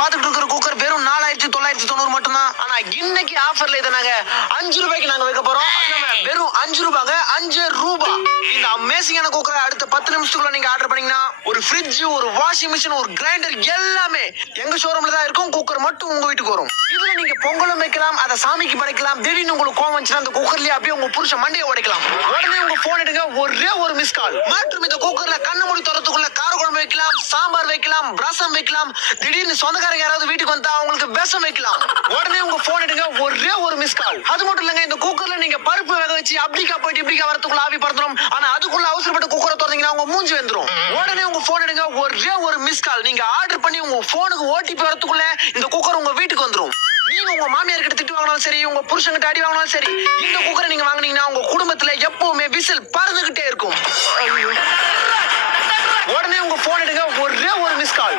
பாத்துட்டு இருக்கிற குக்கர் வெறும் 4990 மட்டும்தான். ஆனா இன்னைக்கு ஆஃபர்ல இதை நாங்க 5 ரூபாய்க்கு நாங்க வைக்க போறோம். வெறும் 5 ரூபாங்க, 5 ரூபாய். இந்த அமேசிங்கான குக்கரை அடுத்த 10 நிமிஷத்துக்குள்ள நீங்க ஆர்டர் பண்ணீங்கன்னா ஒரு ஃப்ரிட்ஜ், ஒரு வாஷிங் மிஷின், ஒரு கிரைண்டர் எல்லாமே எங்க ஷோரூம்ல தான் இருக்கும். குக்கர் மட்டும் உங்க வீட்டுக்கு வரும். இதுல நீங்க பொங்கலும் வைக்கலாம், அதை சாமிக்கு படைக்கலாம். திடீர்னு உங்களுக்கு கோவம் வந்துச்சுன்னா அந்த குக்கர்லயே அப்படியே உங்க புருஷன் மண்டையை உடைக்கலாம். உடனே உங்க போன் எடுங்க, ஒரே ஒரு மிஸ் கால். மற்றும் இந்த குக்கர்ல கண்ணு மூடி தரத்துக்குள்ள கார குழம்பு வைக்கலாம், சாம்பார் வைக்கலாம், ரசம் வைக்கலாம். திடீர்னு சொந்தக்காரங்க யாராவது வீட்டுக்கு வந்தா அவங்களுக்கு விஷம் வைக்கலாம். உடனே உங்க போன் எடுங்க, ஒரே ஒரு மிஸ் கால். அது மட்டும் இல்லங்க, இந்த குக்கர்ல நீங்க பருப்பு வேக வச்சு அப்படிக்கா போயிட்டு இப்படிக்கா வரத்துக்குள்ள ஆவி பறந்துடும். ஆனா அதுக்குள்ள அவசரப்பட்டு குக்கரை திறந்தீங்கன்னா உங்க மூஞ்சி வந்துரும். உடனே உங்க போன் எடுங்க, ஒரே ஒரு மிஸ் கால். நீங்க ஆர்டர் பண்ணி உங்க போனுக்கு ஓடிபி வரத்துக்குள்ள இந்த குக்கர் உங்க வீட்டுக்கு வந்துரும். நீங்க உங்க மாமியார் கிட்ட திட்டு வாங்கினாலும் சரி, உங்க புருஷன் கிட்ட அடி வாங்கினாலும் சரி, இந்த குக்கரை நீங்க வாங்குனீங்கன்னா உங்க குடும்பத்துல எப்பவுமே விசில் பறந்துகிட்டே இருக்கும். உடனே உங்க போன் எடுங்க, ஒரே ஒரு மிஸ் கால்.